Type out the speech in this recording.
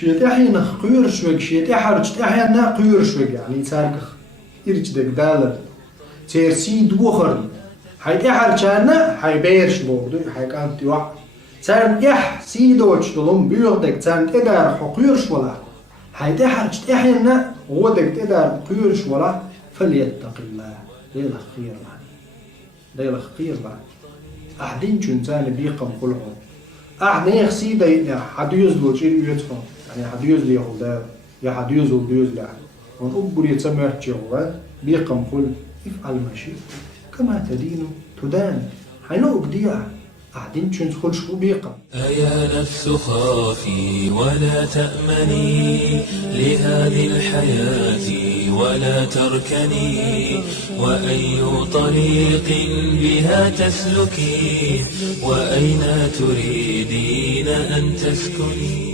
شيت أحيانا قير شوك شيت أحرج أحيانا قير شوك يعني تارك إرج دك دالر تيرسي دوخر حي أحرج أنا حي بيرش بودو حي كانت يوح تارك إح سيدوش دلهم بيردك تارك إدار حقيرش ولا حي أحرج أحيانا غودك إدار قيرش ولا فليتق الله ليلة خير ليلة خير بعد أحدين جنتان بيقم كلهم أحد يخسي ده حد يزلو شيء يدفع يعني حد يزلو يهودا يا حد يزلو بيزلع ونقبل يتسمع جوا بيقم كل افعل ما شئت كما تدين تدان حينو بديع أحدين تدخل شو بيقم. أيا نفس خافي ولا تأمني لهذه الحياة ولا تركني وأي طريق بها تسلكي وأين تريدين أن تسكني.